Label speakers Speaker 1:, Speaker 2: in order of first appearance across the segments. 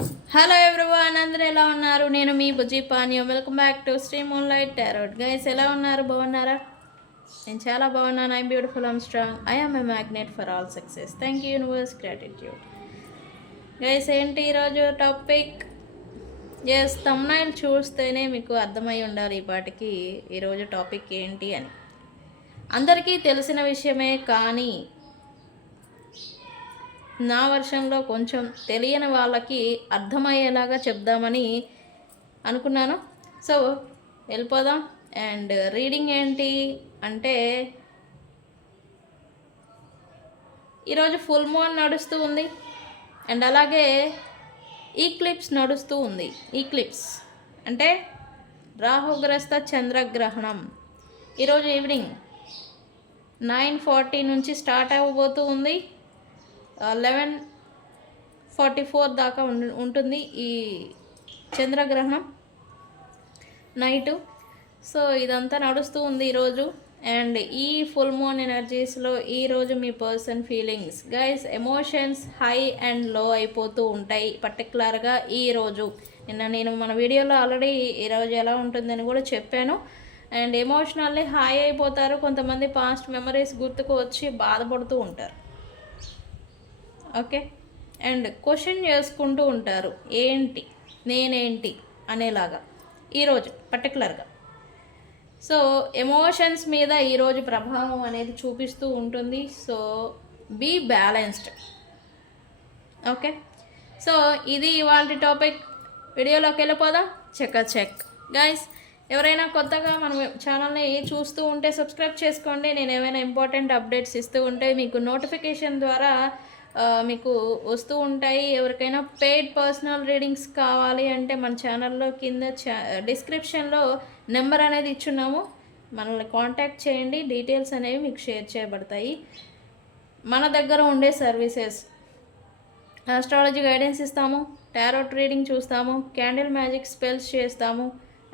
Speaker 1: Hello everyone అందరూ ఎలా ఉన్నారు? నేను మీ బుజ్జి పానీయం. Welcome back to Sri moonlight tarot guys ఎలా ఉన్నారు? బాగున్నారా? నేను చాలా బాగున్నాను. I beautiful I'm strong I am a magnet for all success thank you universe gratitude guys ఏంటి ఈరోజు టాపిక్ ఎస్ తమ్నాయిల్ చూస్తేనే మీకు అర్థమై ఉండాలి ఈ పాటికి ఈరోజు టాపిక్ ఏంటి అని. అందరికీ తెలిసిన విషయమే కానీ నా వర్షంలో కొంచెం తెలియని వాళ్ళకి అర్థమయ్యేలాగా చెప్దామని అనుకున్నాను. సో వెళ్ళిపోదాం. అండ్ రీడింగ్ ఏంటి అంటే ఈరోజు ఫుల్ మూన్ నడుస్తూ ఉంది. అండ్ అలాగే ఈ క్లిప్స్ నడుస్తూ ఉంది. ఈ క్లిప్స్ అంటే రాహుగ్రస్త చంద్రగ్రహణం. ఈరోజు ఈవినింగ్ నైన్ ఫార్టీ నుంచి స్టార్ట్ అవ్వబోతూ ఉంది. లెవెన్ ఫార్టీ ఫోర్ దాకా ఉంటుంది ఈ చంద్రగ్రహణం. నైటు. సో ఇదంతా నడుస్తూ ఉంది ఈరోజు. అండ్ ఈ ఫుల్ మూన్ ఎనర్జీస్లో ఈరోజు మీ person feelings. Guys emotions high అండ్లో అయిపోతూ ఉంటాయి పర్టికులర్గా ఈరోజు నిన్న నేను మన వీడియోలో ఆల్రెడీ ఈరోజు ఎలా ఉంటుందని కూడా చెప్పాను. అండ్ ఎమోషనల్లీ హై అయిపోతారు. కొంతమంది పాస్ట్ మెమరీస్ గుర్తుకు వచ్చి బాధపడుతూ ఉంటారు. ఓకే? అండ్ క్వశ్చన్ చేసుకుంటూ ఉంటారు ఏంటి నేనేంటి అనేలాగా ఈరోజు పర్టికులర్గా సో ఎమోషన్స్ మీద ఈరోజు ప్రభావం అనేది చూపిస్తూ ఉంటుంది. So be balanced. Okay? So ఇది ఇవాళ టాపిక్. వీడియోలోకి వెళ్ళిపోదా. Check check. గైస్ ఎవరైనా కొత్తగా మన ఛానల్ని చూస్తూ ఉంటే సబ్స్క్రైబ్ చేసుకోండి. నేను ఏమైనా ఇంపార్టెంట్ అప్డేట్స్ ఇస్తూ ఉంటే మీకు నోటిఫికేషన్ ద్వారా మీకు వస్తూ ఉంటాయి. ఎవరికైనా పెయిడ్ పర్సనల్ రీడింగ్స్ కావాలి అంటే మన ఛానల్లో కింద చా డిస్క్రిప్షన్లో నెంబర్ అనేది ఇచ్చున్నాము. మనల్ని కాంటాక్ట్ చేయండి. డీటెయిల్స్ అనేవి మీకు షేర్ చేయబడతాయి. మన దగ్గర ఉండే సర్వీసెస్ ఆస్ట్రాలజీ గైడెన్స్ ఇస్తాము. టారోట్ రీడింగ్ చూస్తాము. క్యాండిల్ మ్యాజిక్ స్పెల్స్ చేస్తాము.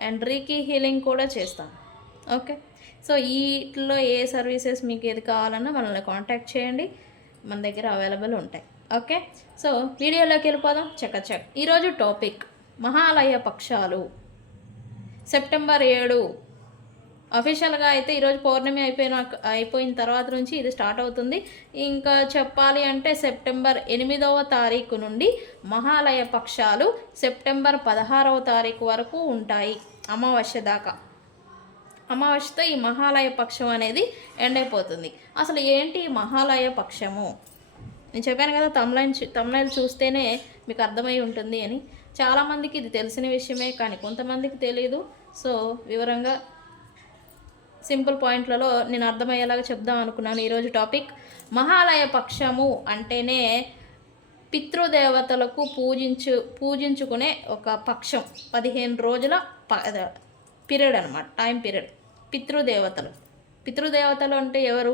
Speaker 1: అండ్ రీకీ హీలింగ్ కూడా చేస్తాం ఓకే సో వీటిలో ఏ సర్వీసెస్ మీకు ఏది కావాలన్నా మనల్ని కాంటాక్ట్ చేయండి. మన దగ్గర అవైలబుల్ ఉంటాయి. ఓకే? సో వీడియోలోకి వెళ్ళిపోదాం. చక్క చక్. ఈరోజు టాపిక్ మహాలయ పక్షాలు. సెప్టెంబర్ ఏడు. అఫీషియల్గా అయితే ఈరోజు పౌర్ణమి అయిపోయిన అయిపోయిన తర్వాత నుంచి ఇది స్టార్ట్ అవుతుంది. ఇంకా చెప్పాలి అంటే సెప్టెంబర్ ఎనిమిదవ తారీఖు నుండి మహాలయ పక్షాలు సెప్టెంబర్ పదహారవ తారీఖు వరకు ఉంటాయి. అమావాస్య దాకా. అమావాస్యతో ఈ మహాలయ పక్షం అనేది ఎండ్ అయిపోతుంది. అసలు ఏంటి ఈ మహాలయ పక్షము? నేను చెప్పాను కదా తమ్లైన్ తమ్లైన్ చూస్తేనే మీకు అర్థమై ఉంటుంది అని. చాలామందికి ఇది తెలిసిన విషయమే కానీ కొంతమందికి తెలియదు సో వివరంగా సింపుల్ పాయింట్లలో నేను అర్థమయ్యేలాగా చెప్దాం అనుకున్నాను ఈరోజు టాపిక్. మహాలయ పక్షము అంటేనే పితృదేవతలకు పూజించు పూజించుకునే ఒక పక్షం. పదిహేను రోజుల పీరియడ్ అనమాట టైం పీరియడ్. పితృదేవతలు. పితృదేవతలు అంటే ఎవరు?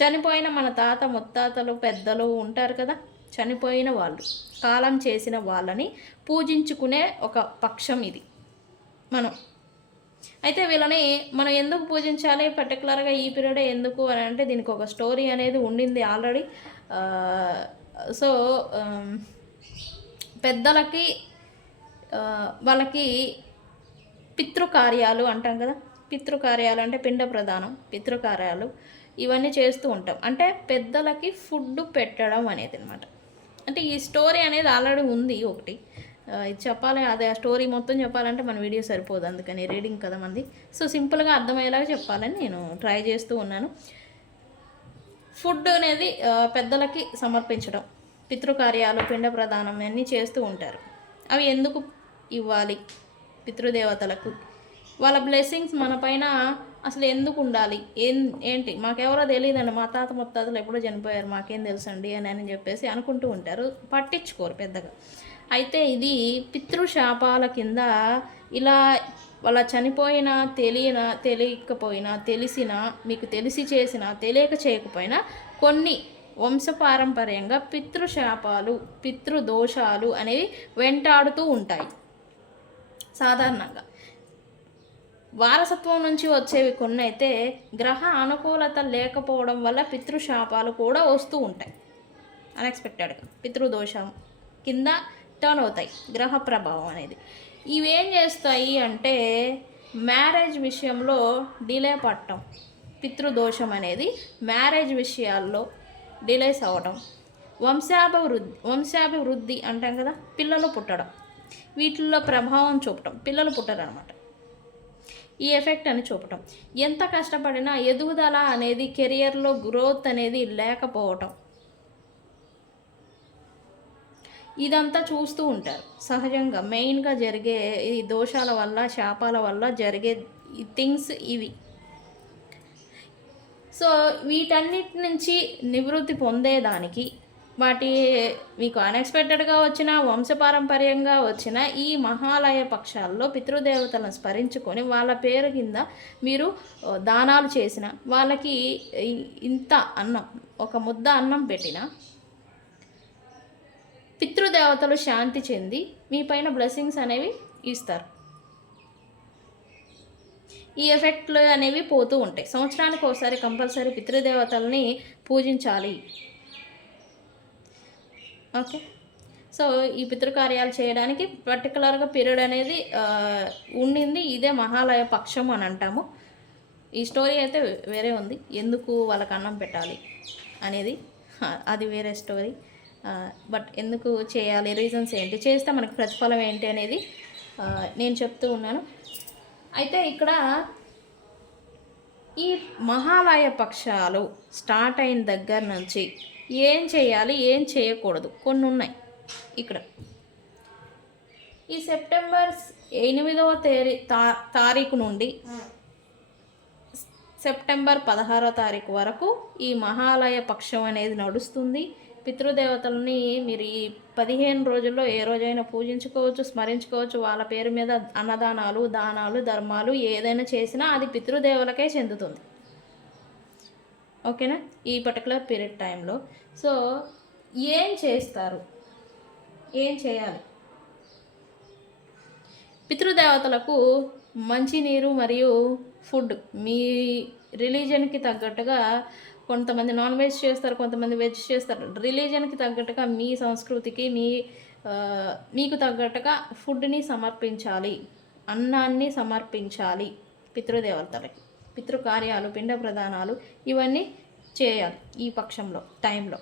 Speaker 1: చనిపోయిన మన తాత ముత్తాతలు పెద్దలు ఉంటారు కదా? చనిపోయిన వాళ్ళు. కాలం చేసిన వాళ్ళని పూజించుకునే ఒక పక్షం ఇది మనం. అయితే వీళ్ళని మనం ఎందుకు పూజించాలి? పర్టికులర్గా ఈ పీరియడ్ ఎందుకు అని అంటే దీనికి ఒక స్టోరీ అనేది ఉండింది ఆల్రెడీ. సో పెద్దలకి వాళ్ళకి పితృకార్యాలు అంటాం కదా. పితృకార్యాలు అంటే పిండ ప్రధానం పితృకార్యాలు ఇవన్నీ చేస్తూ ఉంటాం. అంటే పెద్దలకి ఫుడ్ పెట్టడం అనేది అనమాట అంటే ఈ స్టోరీ అనేది ఆల్రెడీ ఉంది ఒకటి. ఇది చెప్పాలి అదే ఆ స్టోరీ మొత్తం చెప్పాలంటే మన వీడియో సరిపోదు అందుకని రీడింగ్ కదా మంది. సో సింపుల్గా అర్థమయ్యేలాగా చెప్పాలని నేను ట్రై చేస్తూ ఉన్నాను. ఫుడ్ అనేది పెద్దలకి సమర్పించడం. పితృకార్యాలు పిండ ప్రదానం అన్నీ చేస్తూ ఉంటారు. అవి ఎందుకు ఇవ్వాలి? పితృదేవతలకు. వాళ్ళ బ్లెస్సింగ్స్ మన పైన అసలు ఎందుకు ఉండాలి? ఏం ఏంటి? మాకెవరో తెలియదండి. మా తాత ముత్తాతలు ఎప్పుడో చనిపోయారు. మాకేం తెలుసండి అని అని చెప్పేసి అనుకుంటూ ఉంటారు. పట్టించుకోరు పెద్దగా. అయితే ఇది పితృశాపాల కింద ఇలా వాళ్ళ చనిపోయినా తెలియనా తెలియకపోయినా తెలిసినా మీకు తెలిసి చేసినా తెలియక చేయకపోయినా కొన్ని వంశపారంపర్యంగా పితృశాపాలు పితృదోషాలు అనేవి వెంటాడుతూ ఉంటాయి. సాధారణంగా. వారసత్వం నుంచి వచ్చేవి కొన్ని అయితే గ్రహ అనుకూలత లేకపోవడం వల్ల పితృశాపాలు కూడా వస్తూ ఉంటాయి. అన్ఎక్స్పెక్టెడ్గా పితృదోషం కింద టర్న్ అవుతాయి. గ్రహ ప్రభావం అనేది. ఇవేం చేస్తాయి అంటే మ్యారేజ్ విషయంలో డిలే పట్టడం పితృదోషం అనేది మ్యారేజ్ విషయాల్లో డిలేస్ అవ్వడం వంశాభివృద్ధి వంశాభివృద్ధి అంటాం కదా పిల్లలు పుట్టడం. వీటిల్లో ప్రభావం చూపటం పిల్లలు పుట్టరు అనమాట ఈ ఎఫెక్ట్ అని చూపటం. ఎంత కష్టపడినా ఎదుగుదల అనేది కెరియర్లో గ్రోత్ అనేది లేకపోవటం. ఇదంతా చూస్తూ ఉంటారు. సహజంగా మెయిన్గా జరిగే ఈ దోషాల వల్ల శాపాల వల్ల జరిగే థింగ్స్ ఇవి. సో వీటన్నిటి నుంచి నివృత్తి పొందేదానికి వాటి మీకు అన్ఎక్స్పెక్టెడ్గా వచ్చిన వంశపారంపర్యంగా వచ్చిన ఈ మహాలయ పక్షాల్లో పితృదేవతలను స్మరించుకొని వాళ్ళ పేరు కింద మీరు దానాలు చేసిన వాళ్ళకి ఇంత అన్నం ఒక ముద్ద అన్నం పెట్టిన పితృదేవతలు శాంతి చెంది మీ పైన బ్లెస్సింగ్స్ అనేవి ఇస్తారు. ఈ ఎఫెక్ట్లు అనేవి పోతూ ఉంటాయి. సంవత్సరానికి ఒకసారి కంపల్సరీ పితృదేవతల్ని పూజించాలి. ఓకే. సో ఈ పితృకార్యాలు చేయడానికి పర్టికులర్గా పీరియడ్ అనేది ఉండింది. ఇదే మహాలయ పక్షం అని అంటాము. ఈ స్టోరీ అయితే వేరే ఉంది. ఎందుకు వాళ్ళకి అన్నం పెట్టాలి అనేది అది వేరే స్టోరీ బట్ ఎందుకు చేయాలి? రీజన్స్ ఏంటి? చేస్తే మనకు ప్రతిఫలం ఏంటి అనేది నేను చెప్తూ ఉన్నాను. అయితే ఇక్కడ ఈ మహాలయ పక్షాలు స్టార్ట్ అయిన దగ్గర నుంచి ఏం చేయాలి ఏం చేయకూడదు. కొన్ని ఉన్నాయి ఇక్కడ. ఈ సెప్టెంబర్ ఎనిమిదవ తేదీ తా తారీఖు నుండి సెప్టెంబర్ పదహారో తారీఖు వరకు ఈ మహాలయ పక్షం అనేది నడుస్తుంది. పితృదేవతలని మీరు ఈ పదిహేను రోజుల్లో ఏ రోజైనా పూజించుకోవచ్చు స్మరించుకోవచ్చు. వాళ్ళ పేరు మీద అన్నదానాలు దానాలు ధర్మాలు ఏదైనా చేసినా అది పితృదేవులకే చెందుతుంది. ఓకేనా? ఈ పర్టికులర్ పీరియడ్ టైంలో సో ఏం చేస్తారు? ఏం చేయాలి? పితృదేవతలకు మంచినీరు మరియు ఫుడ్ మీ రిలీజన్కి తగ్గట్టుగా కొంతమంది నాన్ వెజ్ చేస్తారు కొంతమంది వెజ్ చేస్తారు. రిలీజన్కి తగ్గట్టుగా మీ సంస్కృతికి మీ మీకు తగ్గట్టుగా ఫుడ్ని సమర్పించాలి. అన్నాన్ని సమర్పించాలి పితృదేవతలకి. పితృకార్యాలు పిండ ప్రదానాలు ఇవన్నీ చేయాలి ఈ పక్షంలో టైంలో.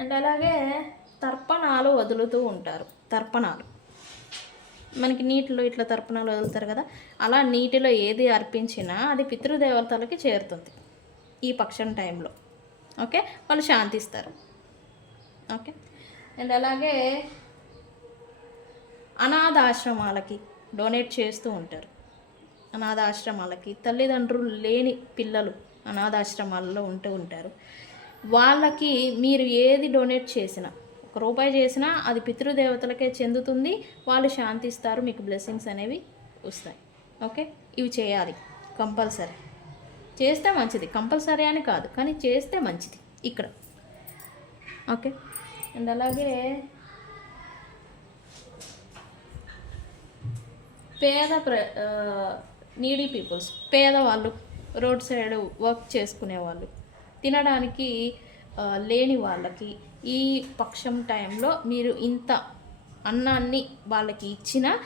Speaker 1: అండ్ అలాగే తర్పణాలు వదులుతూ ఉంటారు. తర్పణాలు. మనకి నీటిలో ఇట్లా తర్పణాలు వదులుతారు కదా అలా నీటిలో ఏది అర్పించినా అది పితృదేవతలకి చేరుతుంది ఈ పక్షం టైంలో. ఓకే? వాళ్ళు శాంతిస్తారు. ఓకే? అండ్ అలాగే అనాథాశ్రమాలకి డొనేట్ చేస్తూ ఉంటారు. అనాథాశ్రమాలకి తల్లిదండ్రులు లేని పిల్లలు అనాథాశ్రమాలలో ఉంటూ ఉంటారు. వాళ్ళకి మీరు ఏది డొనేట్ చేసినా ఒక రూపాయి చేసినా అది పితృదేవతలకే చెందుతుంది వాళ్ళు శాంతిస్తారు మీకు బ్లెస్సింగ్స్ అనేవి వస్తాయి. ఓకే? ఇవి చేయాలి. కంపల్సరీ. చేస్తే మంచిది. కంపల్సరీ అని కాదు కానీ చేస్తే మంచిది. ఇక్కడ. ఓకే? అండ్ అలాగే పేద ప్ర నీడీ పీపుల్స్ పేదవాళ్ళు రోడ్ సైడ్ వర్క్ చేసుకునే వాళ్ళు తినడానికి లేని వాళ్ళకి ఈ పక్షం టైంలో మీరు ఇంత అన్నాన్ని వాళ్ళకి ఇచ్చిన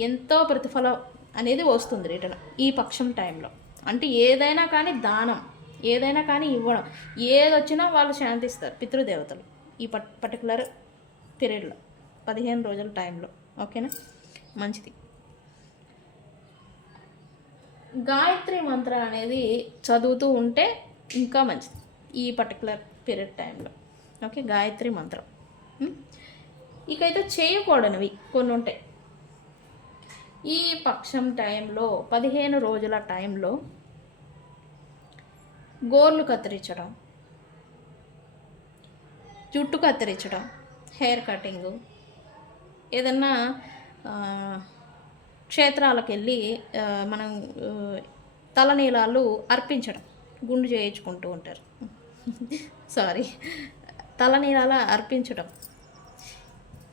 Speaker 1: ఎంతో ప్రతిఫలం అనేది వస్తుంది రిటర్న్ ఈ పక్షం టైంలో అంటే ఏదైనా కానీ దానం ఏదైనా కానీ ఇవ్వడం ఏది వచ్చినా వాళ్ళు శాంతిస్తారు పితృదేవతలు ఈ పట్ పర్టికులర్ పీరియడ్లో పదిహేను రోజుల టైంలో ఓకేనా మంచిది. గాయత్రి మంత్రం అనేది చదువుతూ ఉంటే ఇంకా మంచిది. ఈ పర్టికులర్ పీరియడ్ టైంలో ఓకే గాయత్రి మంత్రం. Hmm? ఇకైతే చేయకూడనివి కొన్ని ఉంటాయి. ఈ పక్షం టైంలో పదిహేను రోజుల టైంలో గోర్లు కత్తిరించడం జుట్టు కత్తిరించడం హెయిర్ కటింగు ఏదన్నా క్షేత్రాలకు వెళ్ళి మనం తలనీలాలు అర్పించడం గుండు చేయించుకుంటూ ఉంటారు. సారీ తలనీలాల అర్పించడం.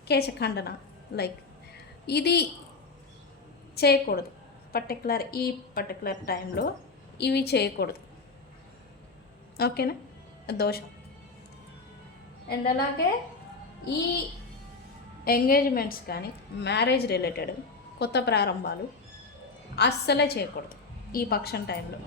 Speaker 1: కేశఖండన లైక్ ఇది చేయకూడదు. పర్టికులర్ ఈ పర్టికులర్ టైంలో ఇవి చేయకూడదు. ఓకేనా దోషం. అండ్ అలాగే ఈ ఎంగేజ్మెంట్స్ కానీ మ్యారేజ్ రిలేటెడ్ కొత్త ప్రారంభాలు అస్సలే చేయకూడదు ఈ పక్షం టైంలో.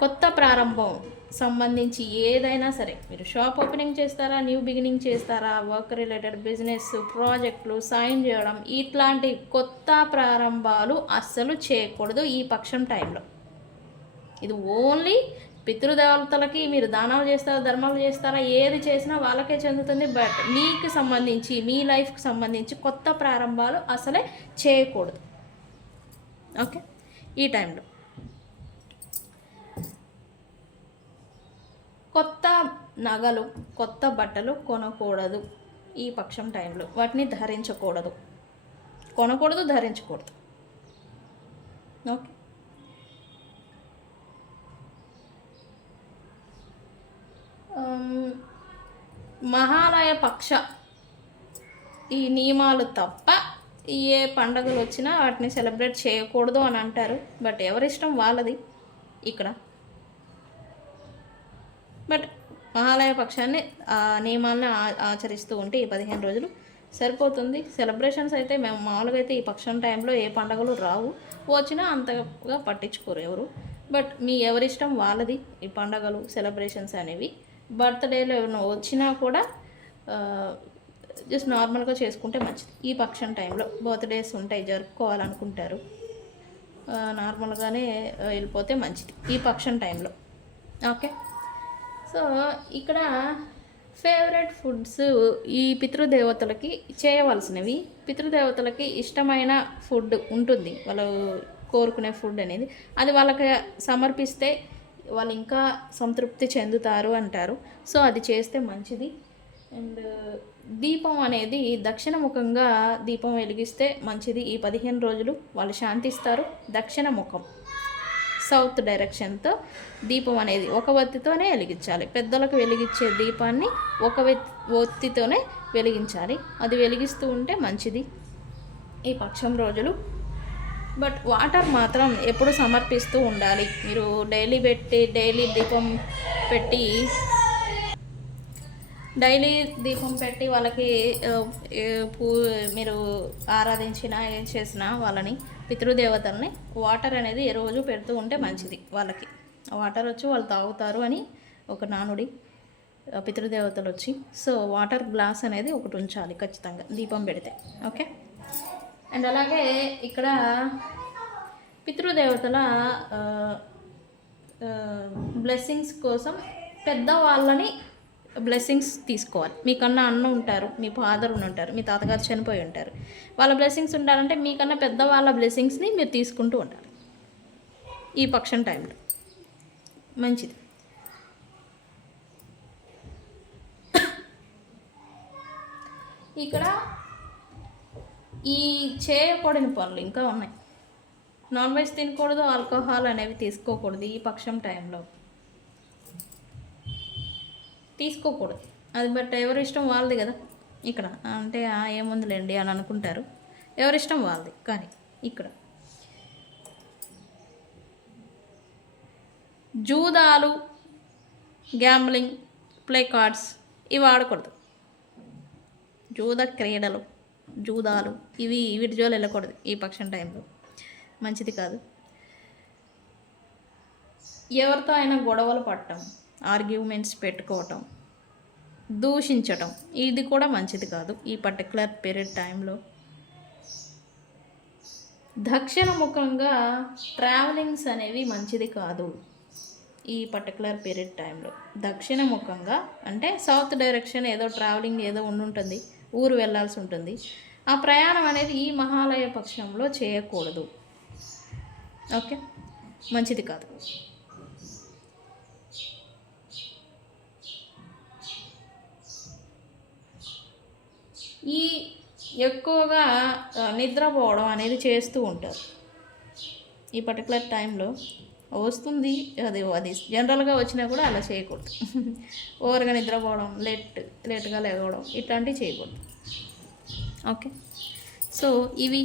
Speaker 1: కొత్త ప్రారంభం సంబంధించి ఏదైనా సరే మీరు షాప్ ఓపెనింగ్ చేస్తారా న్యూ బిగినింగ్ చేస్తారా వర్క్ రిలేటెడ్ బిజినెస్ ప్రాజెక్టులు సైన్ చేయడం ఇట్లాంటి కొత్త ప్రారంభాలు అస్సలు చేయకూడదు ఈ పక్షం టైంలో. ఇది ఓన్లీ పితృదేవతలకి మీరు దానాలు చేస్తారా ధర్మాలు చేస్తారా ఏది చేసినా వాళ్ళకే చెందుతుంది. బట్ మీకు సంబంధించి మీ లైఫ్కి సంబంధించి కొత్త ప్రారంభాలు అసలే చేయకూడదు. ఓకే? ఈ టైంలో. కొత్త నగలు కొత్త బట్టలు కొనకూడదు ఈ పక్షం టైంలో. వాటిని ధరించకూడదు. కొనకూడదు ధరించకూడదు. ఓకే? మహాలయ పక్ష. ఈ నియమాలు తప్ప ఏ పండగలు వచ్చినా వాటిని సెలబ్రేట్ చేయకూడదు అని అంటారు. బట్ ఎవరిష్టం వాళ్ళది ఇక్కడ. బట్ మహాలయ పక్షాన్ని ఆ నియమాలను ఆచరిస్తూ ఉంటే ఈ పదిహేను రోజులు సరిపోతుంది. సెలబ్రేషన్స్ అయితే మేము మామూలుగా అయితే ఈ పక్షం టైంలో ఏ పండగలు రావు. వచ్చినా అంతగా పట్టించుకోరు ఎవరు. బట్ మీ ఎవరిష్టం వాళ్ళది ఈ పండగలు సెలబ్రేషన్స్ అనేవి. బర్త్డేలో ఏమైనా వచ్చినా కూడా జస్ట్ నార్మల్గా చేసుకుంటే మంచిది. ఈ పక్షం టైంలో బర్త్డేస్ ఉంటాయి జరుపుకోవాలనుకుంటారు. నార్మల్గానే వెళ్ళిపోతే మంచిది. ఈ పక్షం టైంలో. ఓకే? సో ఇక్కడ ఫేవరెట్ ఫుడ్స్ ఈ పితృదేవతలకి చేయవలసినవి. పితృదేవతలకి ఇష్టమైన ఫుడ్ ఉంటుంది. వాళ్ళు కోరుకునే ఫుడ్ అనేది. అది వాళ్ళకి సమర్పిస్తే వాళ్ళు ఇంకా సంతృప్తి చెందుతారు అంటారు. సో అది చేస్తే మంచిది. అండ్ దీపం అనేది దక్షిణముఖంగా దీపం వెలిగిస్తే మంచిది. ఈ పదిహేను రోజులు వాళ్ళు శాంతిస్తారు. దక్షిణ ముఖం సౌత్ డైరెక్షన్తో దీపం అనేది ఒక ఒత్తితోనే వెలిగించాలి. పెద్దలకు వెలిగించే దీపాన్ని ఒక ఒత్తితోనే వెలిగించాలి. అది వెలిగిస్తూ ఉంటే మంచిది. ఈ పక్షం రోజులు బట్ వాటర్ మాత్రం ఎప్పుడు సమర్పిస్తూ ఉండాలి. మీరు డైలీ పెట్టి డైలీ దీపం పెట్టి డైలీ దీపం పెట్టి వాళ్ళకి పూ మీరు ఆరాధించినా ఏం చేసినా వాళ్ళని పితృదేవతల్ని వాటర్ అనేది ఏ రోజు పెడుతూ ఉంటే మంచిది వాళ్ళకి. వాటర్ వచ్చి వాళ్ళు తాగుతారు అని ఒక నానుడి పితృదేవతలు వచ్చి. సో వాటర్ గ్లాస్ అనేది ఒకటి ఉంచాలి ఖచ్చితంగా దీపం పెడితే. ఓకే? అండ్ అలాగే ఇక్కడ పితృదేవతల బ్లెస్సింగ్స్ కోసం పెద్దవాళ్ళని బ్లెస్సింగ్స్ తీసుకోవాలి. మీకన్నా అన్న ఉంటారు మీ ఫాదర్ ఉంటారు మీ తాతగారు చనిపోయి ఉంటారు. వాళ్ళ బ్లెస్సింగ్స్ ఉండాలంటే మీకన్నా పెద్దవాళ్ళ బ్లెస్సింగ్స్ని మీరు తీసుకుంటూ ఉండాలి. ఈ పక్షం టైంలో మంచిది. ఇక్కడ ఈ చేయకూడని పనులు ఇంకా ఉన్నాయి. నాన్ వెజ్ తినకూడదు ఆల్కహాల్ అనేవి తీసుకోకూడదు ఈ పక్షం టైంలో. తీసుకోకూడదు. అది బట్ ఎవరి ఇష్టం వాళ్ళది కదా. ఇక్కడ అంటే ఏముందిలేండి అని అనుకుంటారు. ఎవరిష్టం వాళ్ళది. కానీ ఇక్కడ. జూదాలు గ్యాంబ్లింగ్ ప్లే కార్డ్స్ ఇవి ఆడకూడదు జూద క్రీడలు. జూదాలు. ఇవి వీటి జోలు వెళ్ళకూడదు ఈ పక్షం టైంలో. మంచిది కాదు. ఎవరితో అయినా గొడవలు పడటం ఆర్గ్యుమెంట్స్ పెట్టుకోవటం దూషించటం ఇది కూడా మంచిది కాదు ఈ పర్టికులర్ పీరియడ్ టైంలో దక్షిణ ముఖంగా ట్రావెలింగ్స్ అనేవి మంచిది కాదు ఈ పర్టికులర్ పీరియడ్ టైంలో దక్షిణ ముఖంగా అంటే సౌత్ డైరెక్షన్ ఏదో ట్రావెలింగ్ ఏదో ఉండుంటుంది. ఊరు వెళ్ళాల్సి ఉంటుంది. ఆ ప్రయాణం అనేది ఈ మహాలయ పక్షంలో చేయకూడదు. ఓకే? మంచిది కాదు. ఈ ఎక్కువగా నిద్రపోవడం అనేది చేస్తూ ఉంటారు. ఈ పర్టికులర్ టైంలో వస్తుంది. అది అది జనరల్గా వచ్చినా కూడా అలా చేయకూడదు. ఓవర్గా నిద్రపోవడం లేట్ లేట్గా లేవడం ఇట్లాంటివి చేయకూడదు. ఓకే? సో ఇవి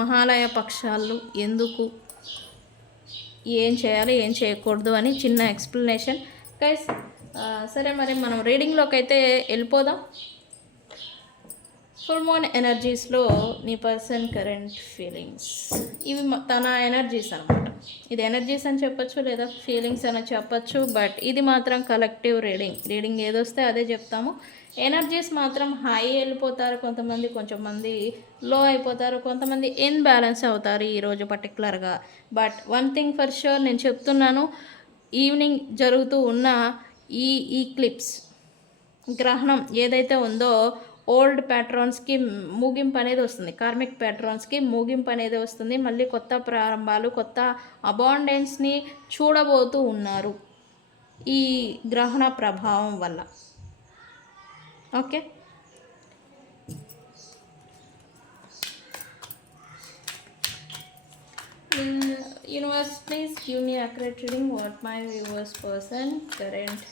Speaker 1: మహాలయ పక్షాలు ఎందుకు? ఏం చేయాలి ఏం చేయకూడదు అని చిన్న ఎక్స్ప్లెనేషన్ గైస్ సరే మరి మనం రీడింగ్లోకి అయితే వెళ్ళిపోదాం. ఫుల్ మూన్ ఎనర్జీస్లో నీ పర్సన్ కరెంట్ ఫీలింగ్స్ ఇవి తన ఎనర్జీస్ అనమాట ఇది ఎనర్జీస్ అని చెప్పొచ్చు లేదా ఫీలింగ్స్ అని చెప్పొచ్చు బట్ ఇది మాత్రం కలెక్టివ్ రీడింగ్ రీడింగ్ ఏదొస్తే అదే చెప్తాము. ఎనర్జీస్ మాత్రం హై వెళ్ళిపోతారు. కొంతమంది కొంచెం మంది లో అయిపోతారు. కొంతమంది ఇన్బ్యాలెన్స్ అవుతారు ఈరోజు పర్టికులర్గా but one thing for sure నేను చెప్తున్నాను. ఈవినింగ్ జరుగుతూ ఉన్న ఈ ఈ క్లిప్స్ గ్రహణం ఏదైతే ఉందో ఓల్డ్ ప్యాట్రాన్స్కి ముగింపు అనేది వస్తుంది. కార్మిక్ ప్యాట్రాన్స్కి ముగింపు అనేది వస్తుంది. మళ్ళీ కొత్త ప్రారంభాలు కొత్త అబాండెన్స్ని చూడబోతూ ఉన్నారు ఈ గ్రహణ ప్రభావం వల్ల. Okay? Universe please give me accurate reading what my viewers person current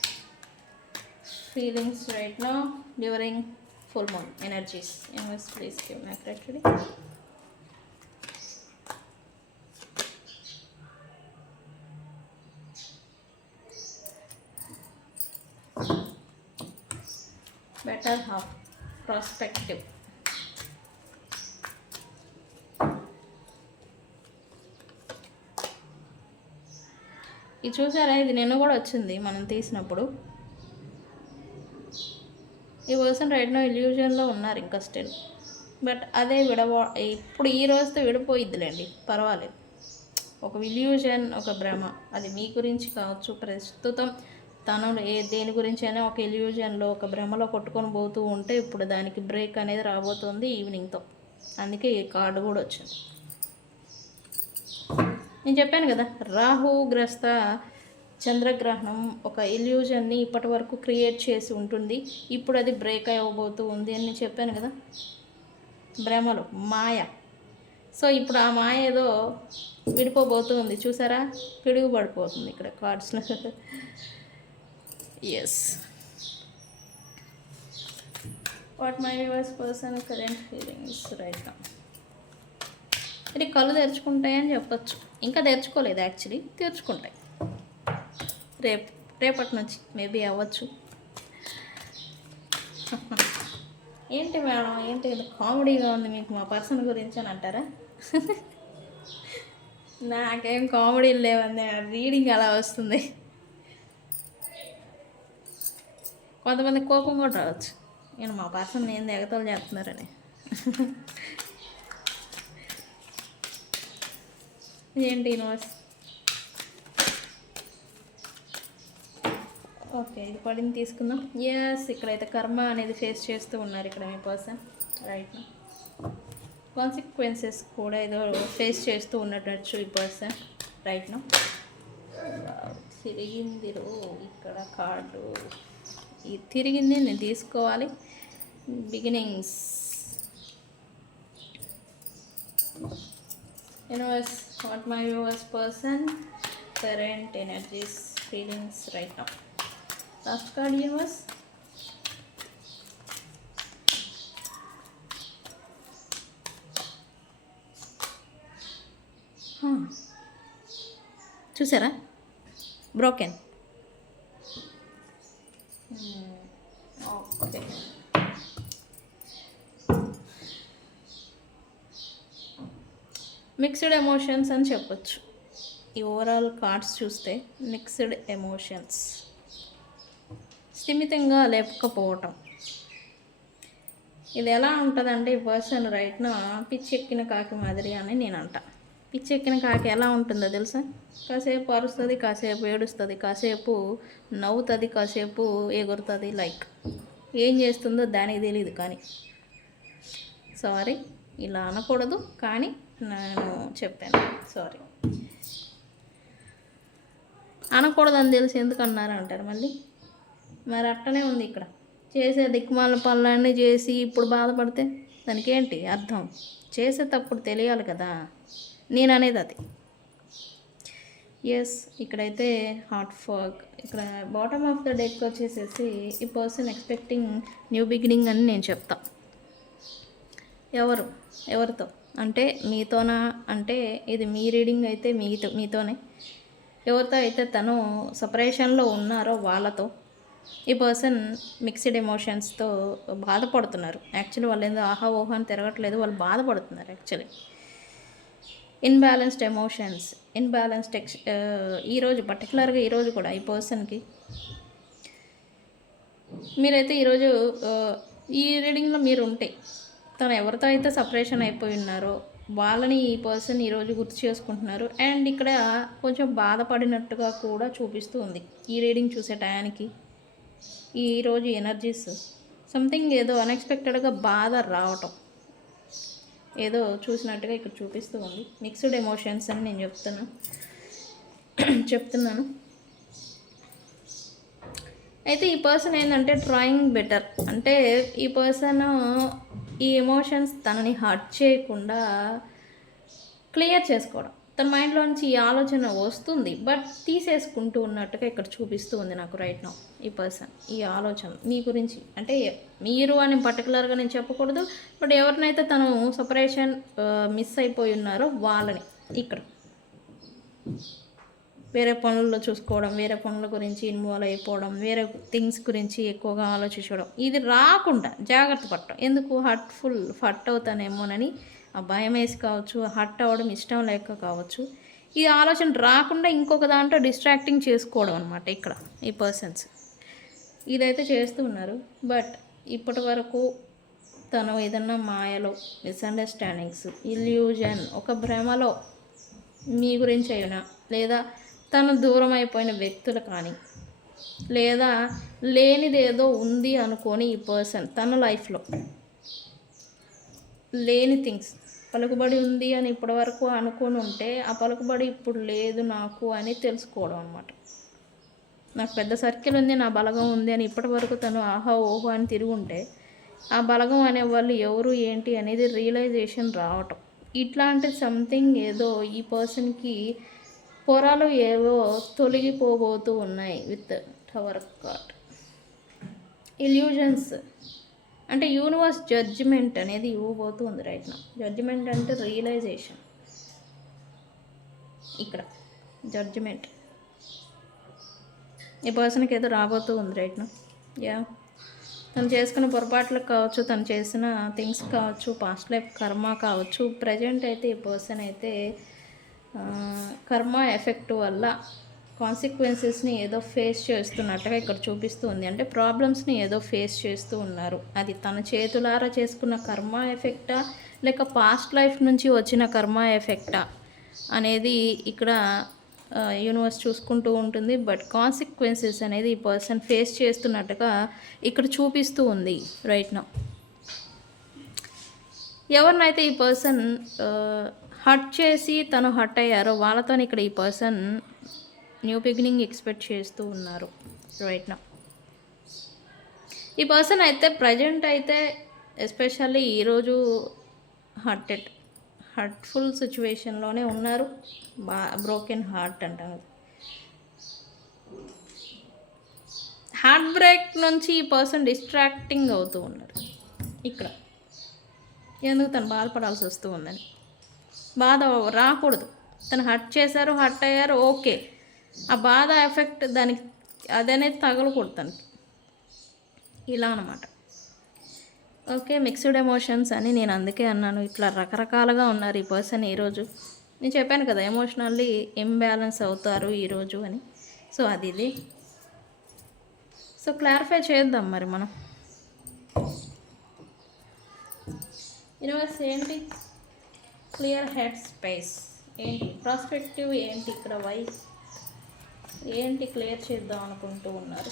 Speaker 1: feelings right full moon energies. Universe, please give me accurate reading. Better half prospective. ఇది చూసారా ఇది నిన్న కూడా వచ్చింది మనం తీసినప్పుడు ఈ పర్సన్ రైట్ నా ఇల్యూజన్లో ఉన్నారు ఇంకా స్టిల్ బట్ అదే విడవ ఇప్పుడు ఈ రోజుతో విడిపోయిద్దిలేండి పర్వాలేదు. ఒక ఇల్యూజన్ ఒక భ్రమ అది మీ గురించి కావచ్చు. ప్రస్తుతం తను ఏ దేని గురించి అయినా ఒక ఇల్యూజన్లో ఒక భ్రమలో కొట్టుకొని పోతూ ఉంటే ఇప్పుడు దానికి బ్రేక్ అనేది రాబోతుంది ఈవినింగ్తో అందుకే ఈ కార్డు కూడా వచ్చింది. నేను చెప్పాను కదా రాహు గ్రస్త చంద్రగ్రహణం ఒక ఇల్యూజన్ని ఇప్పటి వరకు క్రియేట్ చేసి ఉంటుంది. ఇప్పుడు అది బ్రేక్ అవ్వబోతూ ఉంది అని చెప్పాను కదా? భ్రమలు మాయ. సో ఇప్పుడు ఆ మాయ ఏదో విడిపోబోతుంది చూసారా? పిడుగు పడిపోతుంది ఇక్కడ కార్డ్స్లో yes what my viewers person current feelings right ఇది కళ్ళు తెరుచుకుంటాయని చెప్పచ్చు. ఇంకా తెరుచుకోలేదు యాక్చువల్లీ తెరుచుకుంటాయి. రేపు రేపటి నుంచి మేబీ అవ్వచ్చు. ఏంటి మేడం ఏంటి ఇది కామెడీగా ఉంది మీకు మా పర్సన్ గురించి అని అంటారా? నాకేం కామెడీ లేవండి రీడింగ్ అలా వస్తుంది. కొంతమంది కోపం కూడా రావచ్చు. నేను మా పర్సన్ నేను ఎగతలు చేస్తున్నారని. ఏంటి యూనివర్స్ ఓకే ఇది పడింది తీసుకుందాం. ఎస్ ఇక్కడైతే కర్మ అనేది ఫేస్ చేస్తూ ఉన్నారు ఇక్కడ మీ పర్సన్ రైట్ కాన్సిక్వెన్సెస్ కూడా ఏదో ఫేస్ చేస్తూ ఉన్నట్టు ఈ పర్సన్ రైట్ నో తిరిగిందిరో ఇక్కడ కార్డు ఇది తిరిగింది నేను తీసుకోవాలి. Beginnings universe what my viewers person current energies feelings right now last card universe చూసారా? బ్రోకెన్ ఓకే మిక్స్డ్ ఎమోషన్స్ అని చెప్పొచ్చు. ఈ ఓవరాల్ కార్డ్స్ చూస్తే మిక్స్డ్ ఎమోషన్స్ స్థిమితంగా లేకపోవటం ఇది ఎలా ఉంటుందంటే ఈ పర్సన్ రైట్న పిచ్చెక్కిన కాకి మాదిరి అని నేను అంట పిచ్చెక్కిన కాకి ఎలా ఉంటుందో తెలుసా? కాసేపు అరుస్తుంది కాసేపు ఏడుస్తుంది కాసేపు నవ్వుతుంది కాసేపు ఎగురుతుంది లైక్ ఏం చేస్తుందో దానికి తెలియదు కానీ. సారీ ఇలా అనకూడదు కానీ నేను చెప్పాను. సారీ అనకూడదని తెలిసి ఎందుకు అన్నారు అంటారు మళ్ళీ? మరి అట్టనే ఉంది ఇక్కడ. చేసే దిక్కుమాల పనులన్నీ చేసి ఇప్పుడు బాధపడితే దానికేంటి అర్థం? అర్థం చేసేటప్పుడు తెలియాలి కదా. నేను అనేది అది. ఎస్ ఇక్కడైతే హాట్ ఫాగ్. ఇక్కడ బాటమ్ ఆఫ్ ద డెక్ వచ్చేసేసి ఈ పర్సన్ ఎక్స్పెక్టింగ్ న్యూ బిగినింగ్ అని నేను చెప్తా. ఎవరు? ఎవరితో? అంటే మీతోనా? అంటే ఇది మీ రీడింగ్ అయితే మీతో మీతోనే. ఎవరితో అయితే తను సపరేషన్లో ఉన్నారో వాళ్ళతో. ఈ పర్సన్ మిక్స్డ్ ఎమోషన్స్తో బాధపడుతున్నారు. యాక్చువల్లీ వాళ్ళు ఏందో ఆహా ఓహో అని తిరగట్లేదు వాళ్ళు బాధపడుతున్నారు actually. Imbalanced emotions imbalanced ex ఈరోజు పర్టికులర్గా ఈరోజు కూడా ఈ పర్సన్కి. మీరైతే ఈరోజు ఈ రీడింగ్లో మీరు ఉంటే తను ఎవరితో అయితే సపరేషన్ అయిపోయి ఉన్నారో వాళ్ళని ఈ పర్సన్ ఈరోజు గుర్తు చేసుకుంటున్నారు. అండ్ ఇక్కడ కొంచెం బాధపడినట్టుగా కూడా చూపిస్తూ ఉంది ఈ రీడింగ్ చూసే టయానికి. ఈరోజు ఎనర్జీస్. సంథింగ్ ఏదో అన్ఎక్స్పెక్టెడ్గా బాధ రావటం. ఏదో చూసినట్టుగా ఇక్కడ చూపిస్తూ ఉంది. మిక్స్డ్ ఎమోషన్స్ అని నేను చెప్తున్నా. చెప్తున్నాను. అయితే ఈ పర్సన్ ఏంటంటే డ్రాయింగ్ బెటర్ అంటే ఈ పర్సన్ ఈ ఎమోషన్స్ తనని హర్ట్ చేయకుండా క్లియర్ చేసుకోవడం. తన మైండ్లోంచి ఈ ఆలోచన వస్తుంది. బట్ తీసేసుకుంటూ ఉన్నట్టుగా ఇక్కడ చూపిస్తూ ఉంది నాకు రైట్ నౌ ఈ పర్సన్ ఈ ఆలోచన. మీ గురించి అంటే మీరు అని పర్టికులర్గా నేను చెప్పకూడదు బట్ ఎవరినైతే తను సపరేషన్ మిస్ uh, అయిపోయి ఉన్నారో వాళ్ళని ఇక్కడ. వేరే పనుల్లో చూసుకోవడం వేరే పనుల గురించి ఇన్వాల్వ్ అయిపోవడం వేరే థింగ్స్ గురించి ఎక్కువగా ఆలోచించడం. ఇది రాకుండా జాగ్రత్త పడటం ఎందుకు? హర్ట్ఫుల్ హర్ట్ అవుతానేమోనని ఆ భయం వేసి కావచ్చు హర్ట్ అవ్వడం ఇష్టం లేక కావచ్చు. ఈ ఆలోచన రాకుండా ఇంకొక దాంట్లో డిస్ట్రాక్టింగ్ చేసుకోవడం అనమాట ఇక్కడ ఈ పర్సన్స్ ఇదైతే చేస్తూ ఉన్నారు. బట్ ఇప్పటి వరకు తను ఏదన్నా మాయలో మిస్అండర్స్టాండింగ్స్ ఇల్యూజన్ ఒక భ్రమలో మీ గురించి అయినా లేదా తను దూరం అయిపోయిన వ్యక్తులు కానీ లేదా లేనిదేదో ఉంది అనుకొని ఈ పర్సన్ తన లైఫ్లో లేని థింగ్స్ పలుకుబడి ఉంది అని ఇప్పటివరకు అనుకొని ఉంటే ఆ పలుకుబడి ఇప్పుడు లేదు నాకు అని తెలుసుకోవడం అనమాట నాకు పెద్ద సర్కిల్ ఉంది నా బలగం ఉంది అని ఇప్పటివరకు తను ఆహా ఓహో అని తిరిగి ఉంటే ఆ బలగం అనే వాళ్ళు ఎవరు ఏంటి అనేది రియలైజేషన్ రావటం. ఇట్లాంటి సంథింగ్ ఏదో ఈ పర్సన్కి పొరాలు ఏవో తొలగిపోబోతూ ఉన్నాయి విత్ టవర్ కార్డ్ ఇల్యూజన్స్ అంటే యూనివర్స్ జడ్జిమెంట్ అనేది ఇవ్వబోతుంది రైట్ నా జడ్జిమెంట్ అంటే రియలైజేషన్ ఇక్కడ. జడ్జిమెంట్ ఈ పర్సన్కి ఏదో రాబోతూ ఉంది రైట్ నా యా తను చేసుకున్న పొరపాట్లకు కావచ్చు తను చేసిన థింగ్స్ కావచ్చు పాస్ట్ లైఫ్ కర్మ కావచ్చు ప్రజెంట్ అయితే ఈ పర్సన్ అయితే కర్మ ఎఫెక్ట్ వల్ల కాన్సిక్వెన్సెస్ని ఏదో ఫేస్ చేస్తున్నట్టుగా ఇక్కడ చూపిస్తూ ఉంది అంటే ప్రాబ్లమ్స్ని ఏదో ఫేస్ చేస్తూ ఉన్నారు. అది తన చేతులారా చేసుకున్న కర్మ ఎఫెక్టా? లేక పాస్ట్ లైఫ్ నుంచి వచ్చిన కర్మ ఎఫెక్టా? అనేది ఇక్కడ యూనివర్స్ చూసుకుంటూ ఉంటుంది. బట్ కాన్సిక్వెన్సెస్ అనేది ఈ పర్సన్ ఫేస్ చేస్తున్నట్టుగా ఇక్కడ చూపిస్తూ ఉంది రైట్ నా. ఎవరినైతే ఈ పర్సన్ హర్ట్ చేసి తను హర్ట్ అయ్యారో వాళ్ళతో ఇక్కడ ఈ పర్సన్ న్యూ బిగినింగ్ ఎక్స్పెక్ట్ చేస్తూ ఉన్నారు రైట్ నా. ఈ పర్సన్ అయితే ప్రజెంట్ అయితే ఎస్పెషల్లీ ఈరోజు హర్టెడ్ హర్ట్ఫుల్ సిచ్యువేషన్లోనే ఉన్నారు. బా బ్రోకెన్ హార్ట్ అంటారు హార్ట్ బ్రేక్ నుంచి ఈ పర్సన్ డిస్ట్రాక్టింగ్ అవుతూ ఉన్నారు. ఇక్కడ. ఎందుకు తను బాధపడాల్సి వస్తూ ఉందని. బాధ రాకూడదు. తను హర్ట్ చేశారు హర్ట్ అయ్యారు ఓకే ఆ బాధ ఎఫెక్ట్ దానికి అదనేది తగలకూడదు తనకి. ఇలా అనమాట ఓకే మిక్స్డ్ ఎమోషన్స్ అని నేను అందుకే అన్నాను. ఇట్లా రకరకాలుగా ఉన్నారు ఈ పర్సన్ ఈరోజు నేను చెప్పాను కదా ఎమోషనల్లీ ఇంబ్యాలెన్స్ అవుతారు ఈరోజు అని. సో అది ఇది. సో క్లారిఫై చేద్దాం మరి మనం. యూనివర్స్ ఏంటి? Clear head space. ఏంటి? ప్రాస్పెక్టివ్ ఏంటి ఇక్కడ? వై ఏంటి క్లియర్ చేద్దాం అనుకుంటూ ఉన్నారు?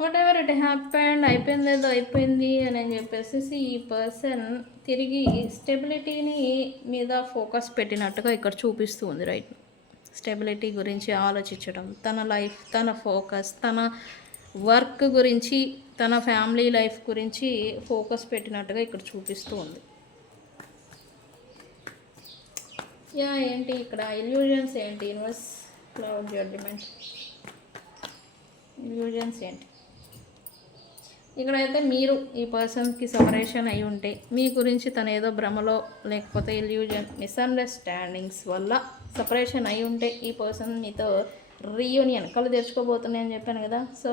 Speaker 1: వాట్ ఎవర్ ఇట్ హ్యాపెండ్ అయిపోయింది ఏదో అయిపోయింది అని చెప్పేసి ఈ పర్సన్ తిరిగి స్టెబిలిటీని మీద ఫోకస్ పెట్టినట్టుగా ఇక్కడ చూపిస్తూ ఉంది రైట్ స్టెబిలిటీ గురించి ఆలోచించడం తన లైఫ్ తన ఫోకస్ తన వర్క్ గురించి తన ఫ్యామిలీ లైఫ్ గురించి ఫోకస్ పెట్టినట్టుగా ఇక్కడ చూపిస్తూ ఉంది. యా ఏంటి ఇక్కడ ఇల్యూజన్స్ ఏంటి? Universe cloud judgement. ఇల్యూజన్స్ ఏంటి? ఇక్కడైతే మీరు ఈ పర్సన్కి సపరేషన్ అయి ఉంటే మీ గురించి తను ఏదో భ్రమలో లేకపోతే ఇల్యూజన్ మిస్అండర్స్టాండింగ్స్ వల్ల సపరేషన్ అయి ఉంటే ఈ పర్సన్ మీతో రీయూనియన్ కళ్ళు తెరుచుకోబోతున్నాయి అని చెప్పాను కదా. సో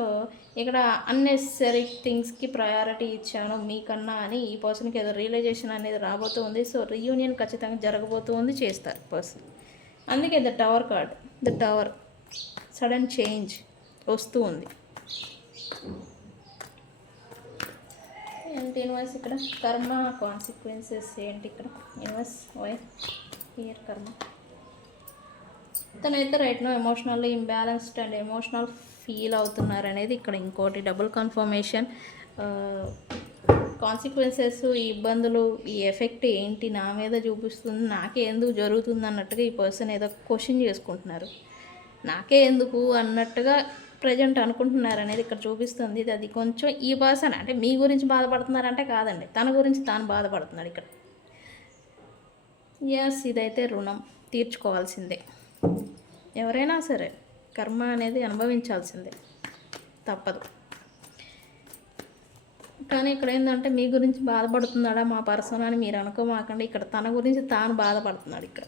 Speaker 1: ఇక్కడ అన్నెసరీ థింగ్స్కి ప్రయారిటీ ఇచ్చాను మీకన్నా అని ఈ పర్సన్కి ఏదో రియలైజేషన్ అనేది రాబోతుంది సో రీయూనియన్ ఖచ్చితంగా జరగబోతుంది చేస్తారు పర్సన్. అందుకే the tower card the tower sudden change వస్తూ ఉంది. ఏంటి ఇన్వాయిస్ ఇక్కడ? కర్మ కాన్సిక్వెన్సెస్ ఏంటి ఇక్కడ? Invoice why here karma. తనైతే right no emotionally imbalanced and emotional feel అవుతున్నారు అనేది ఇక్కడ ఇంకోటి. డబుల్ కన్ఫర్మేషన్ కాన్సిక్వెన్సెస్ ఈ ఇబ్బందులు ఈ ఎఫెక్ట్ ఏంటి నా మీద చూపిస్తుంది నాకే ఎందుకు జరుగుతుంది అన్నట్టుగా ఈ పర్సన్ ఏదో క్వశ్చన్ చేసుకుంటున్నారు. నాకే ఎందుకు అన్నట్టుగా ప్రజెంట్ అనుకుంటున్నారు అనేది ఇక్కడ చూపిస్తుంది. ఇది అది కొంచెం ఈ పర్సన్ అంటే మీ గురించి బాధపడుతున్నారంటే కాదండి. తన గురించి తాను బాధపడుతున్నాడు ఇక్కడ. ఎస్ ఇదైతే రుణం. తీర్చుకోవాల్సిందే. ఎవరైనా సరే కర్మ అనేది అనుభవించాల్సిందే. తప్పదు. కానీ ఇక్కడ ఏంటంటే మీ గురించి బాధపడుతున్నాడా మా పర్సన్ అని మీరు అనుకోమాకండి. ఇక్కడ తన గురించి తాను బాధపడుతున్నాడు ఇక్కడ.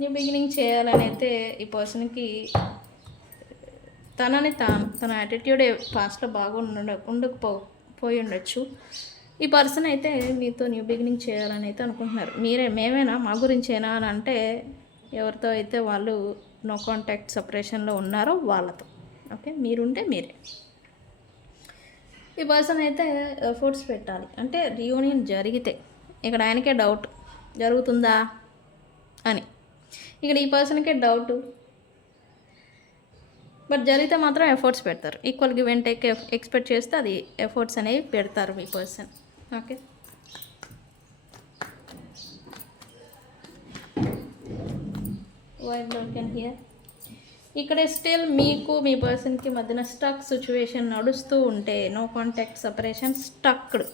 Speaker 1: న్యూ బిగినింగ్ చేయాలని అయితే ఈ పర్సన్కి తనని తాను తన యాటిట్యూడ్ పాస్ట్లో బాగుండ ఉండకపో పోయి ఉండొచ్చు ఈ పర్సన్ అయితే మీతో న్యూ బిగినింగ్ చేయాలని అయితే అనుకుంటున్నారు. మీరే మేమేనా? మా గురించేనా అని అంటే ఎవరితో అయితే వాళ్ళు నో కాంటాక్ట్ సపరేషన్లో ఉన్నారో వాళ్ళతో. ఓకే మీరుంటే మీరే. ఈ పర్సన్ అయితే ఎఫర్ట్స్ పెట్టాలి. అంటే రియూనియన్ జరిగితే ఇక్కడ ఆయనకే డౌట్ జరుగుతుందా అని. ఇక్కడ ఈ పర్సన్కే డౌట్ బట్ జరిగితే మాత్రం ఎఫర్ట్స్ పెడతారు. Equal give and take expect చేస్తే అది ఎఫర్ట్స్ అనేవి పెడతారు మీ person. Okay? White blood can here ఇక్కడ స్టిల్ మీకు మీ పర్సన్కి మధ్యన స్టక్ సిచ్యువేషన్ నడుస్తూ ఉంటే no contact separation stucked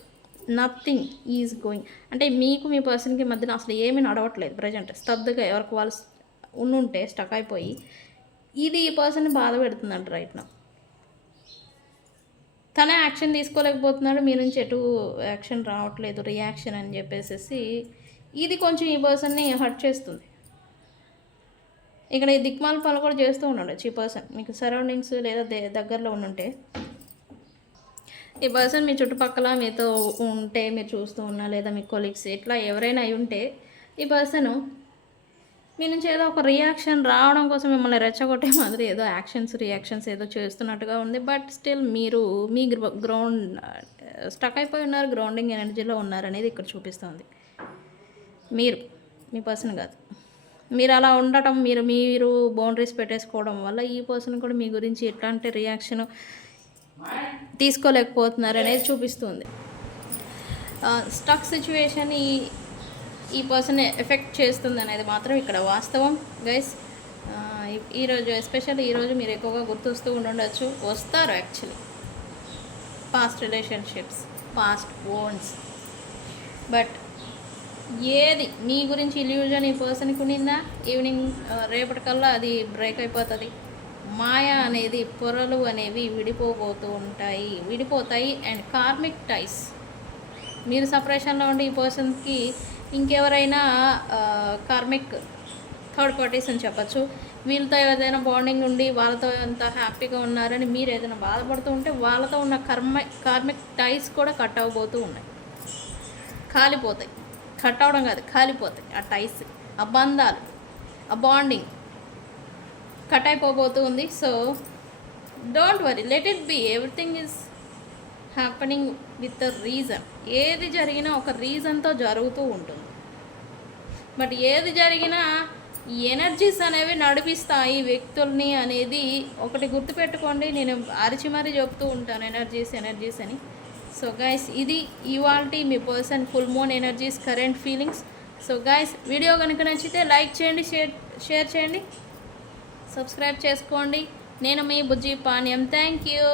Speaker 1: nothing is going అంటే మీకు మీ పర్సన్కి మధ్యన అసలు ఏమీ నడవట్లేదు. ప్రజెంట్ స్తబ్దుగా ఎవరికి వాళ్ళు ఉండుంటే స్టక్ అయిపోయి ఇది ఈ పర్సన్ బాధ పెడుతుందంట రైట్ నా తన యాక్షన్ తీసుకోలేకపోతున్నాడు మీ నుంచి ఎటు యాక్షన్ రావట్లేదు రియాక్షన్ అని చెప్పేసి ఇది కొంచెం ఈ పర్సన్ని హర్ట్ చేస్తుంది. ఇక్కడ ఈ దిక్మాల పనులు కూడా చేస్తూ ఉన్నాడు ఈ పర్సన్ మీకు సరౌండింగ్స్ లేదా దే- దగ్గరలో ఉండుంటే ఈ పర్సన్ మీ చుట్టుపక్కల మీతో ఉంటే మీరు చూస్తూ ఉన్నా లేదా మీ కొలీగ్స్ ఇట్లా ఎవరైనా అయి ఉంటే ఈ పర్సన్ మీ నుంచి ఏదో ఒక రియాక్షన్ రావడం కోసం మిమ్మల్ని రెచ్చగొట్టే మాదిరి ఏదో యాక్షన్స్ రియాక్షన్స్ ఏదో చేస్తున్నట్టుగా ఉంది. బట్ స్టిల్ మీరు మీ గ్రౌండ్ స్టక్ అయిపోయి ఉన్నారు గ్రౌండింగ్ ఎనర్జీలో ఉన్నారు అనేది ఇక్కడ చూపిస్తుంది. మీరు మీ పర్సన్ కాదు. మీరు అలా ఉండటం మీరు మీరు బౌండరీస్ పెట్టేసుకోవడం వల్ల ఈ పర్సన్ కూడా మీ గురించి ఎట్లాంటి రియాక్షన్ తీసుకోలేకపోతున్నారు అనేది చూపిస్తుంది స్టక్ uh, సిచ్యువేషన్ ఈ ఈ పర్సన్ ఎఫెక్ట్ చేస్తుంది అనేది మాత్రం ఇక్కడ వాస్తవం. గైస్ ఈరోజు ఎస్పెషల్లీ ఈరోజు మీరు ఎక్కువగా గుర్తొస్తూ ఉండుండొచ్చు. వస్తారు actually past relationships past ones but ఏది మీ గురించి ఇల్యూజన్ ఈ పర్సన్కి ఉండిందా ఈవినింగ్ రేపటికల్లా అది బ్రేక్ అయిపోతుంది. మాయ అనేది పొరలు అనేవి విడిపోబోతూ ఉంటాయి. విడిపోతాయి అండ్ కార్మిక్ టైస్ మీరు సపరేషన్లో ఉండి ఈ పర్సన్కి ఇంకెవరైనా కార్మిక్ థర్డ్ పార్టీస్ అని చెప్పచ్చు వీళ్ళతో ఏదైనా బాండింగ్ ఉండి వాళ్ళతో ఎంత హ్యాపీగా ఉన్నారని మీరు ఏదైనా బాధపడుతూ ఉంటే వాళ్ళతో ఉన్న కర్మ కార్మిక్ టైస్ కూడా కట్ అవ్వబోతూ ఉన్నాయి. కాలిపోతాయి. కట్ అవడం కాదు కాలిపోతాయి ఆ టైస్ ఆ బంధాలు ఆ బాండింగ్ కట్ అయిపోబోతూ ఉంది. So don't worry let it be. Everything is happening with a reason ఏది జరిగినా ఒక రీజన్తో జరుగుతూ ఉంటుంది. బట్ ఏది జరిగినా ఎనర్జీస్ అనేవి నడిపిస్తాయి వ్యక్తుల్ని అనేది ఒకటి గుర్తుపెట్టుకోండి. నేను అరిచి మరీ చెప్తూ ఉంటాను ఎనర్జీస్ ఎనర్జీస్ అని. సో గైస్ ఇది ఇవాల్టి మీ person full moon energies current feelings so guys video కనుక నచ్చితే లైక్ చేయండి షేర్ షేర్ చేయండి. సబ్స్క్రైబ్ చేసుకోండి. నేను మీ బుజ్జి పాణ్యం. Thank you